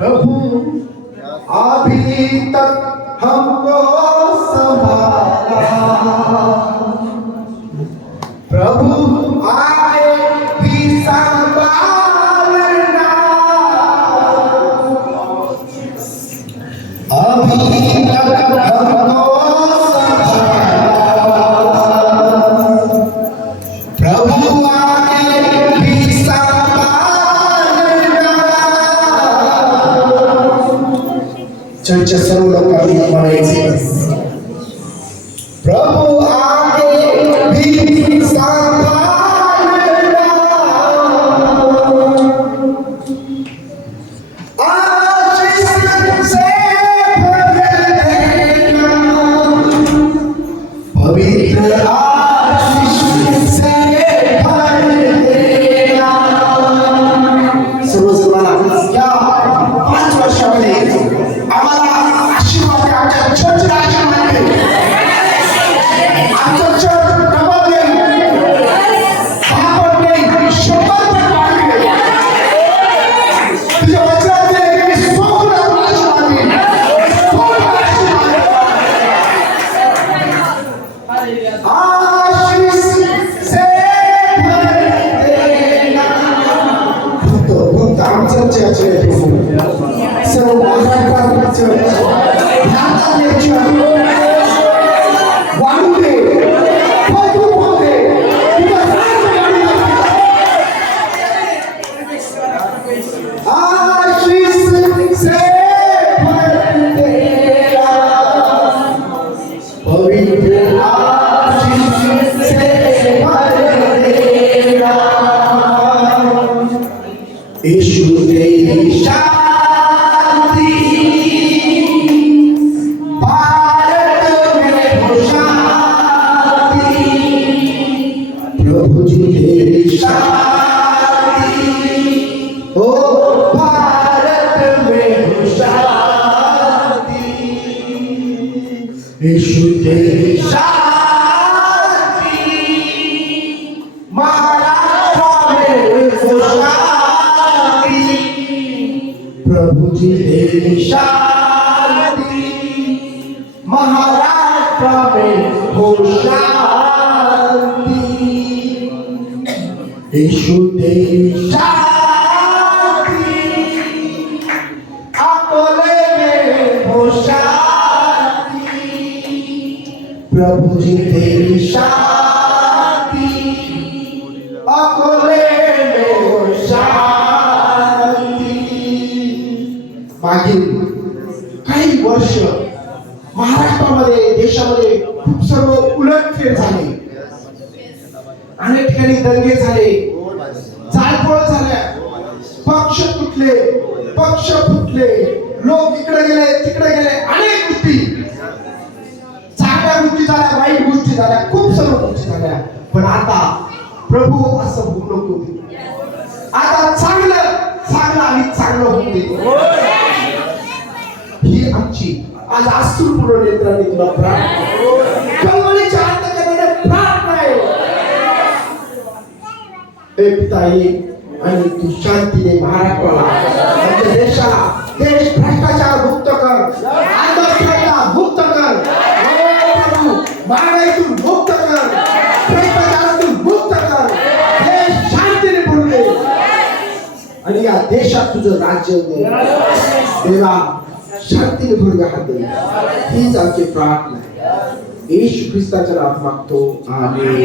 प्रभु अभी तक हमको संभाला, प्रभु आए भी संभालना, अभी तक हमको चर्चा सर्व लोकांनी म्हणायचे, प्रभु आगे भी संभालना, आशीष से भर देना, पवित्र आशीष से भर देना। सर्वजणांना या 5 वर्षामध्ये आम्हाला आशीर्वाद आहे, आमच्या चर्चला आशीर्वाद आहे, आमचं चर्च डबल नाही, 10 पट नाही, 100 पट वाढले. तुझ्या वचनात दिले की 100 गुणांचा आशीर्वाद आहे, 100 आशीर्वाद आहे. आशीष से भर देना. फक्त आमचं चर्च आहे, सर्व महाराष्ट्रात चर्च भारतातले चर्च वाढू दे, भरपूर होऊ दे, तुझा राज वाढू दे. आशीष से भर देना, पवित्र आशीष से भर देना. यीशु तेरी शांति भारत में हो शांति, प्रभु जी तेरी शांति ओ भारत में हो शांति, यीशु तेरी शांति महाराष्ट्र में हो शांति, प्रभु जी तेरी शांति महाराष्ट्र में हो शांति, यीशु तेरी शांति अकोले में हो शांति, प्रभु जी तेरी शांति अकोले में हो शांति. मागील काही वर्ष महाराष्ट्रामध्ये देशामध्ये खूप सर्व उलटफेर झाले, अनेक ठिकाणी दंगे झाले, जाळपोळ झाल्या, पक्ष तुटले, पक्ष फुटले, लोक इकडे गेले तिकडे गेले, अनेक गोष्टी, चांगल्या गोष्टी झाल्या, वाईट गोष्टी झाल्या, खूप सर्व गोष्टी झाल्या. पण आता प्रभू असं होऊ नको, आता चांगलं चांगलं आणि चांगलं होऊ दे. ही आमची आज अश्रुपूर्ण नेत्राने तुला प्रार्थना, कळवळीच्या अंतःकरणाने प्रार्थना आहे. हे पिता ये आणि तू शांतीने महाराष्ट्राला, आमच्या देशाला, देश भ्रष्टाचार मुक्त कर, अंधश्रद्धा मुक्त कर, महागाईतून मुक्त कर, भ्रष्टाचारातून मुक्त कर, देश शांतीने बोलले आणि या देशात तुझं राज्य दे देवा, शांतीने भरून हात दे. हीच आमची प्रार्थना आहे, येशू ख्रिस्ताच्या नावात मागतो, आमेन.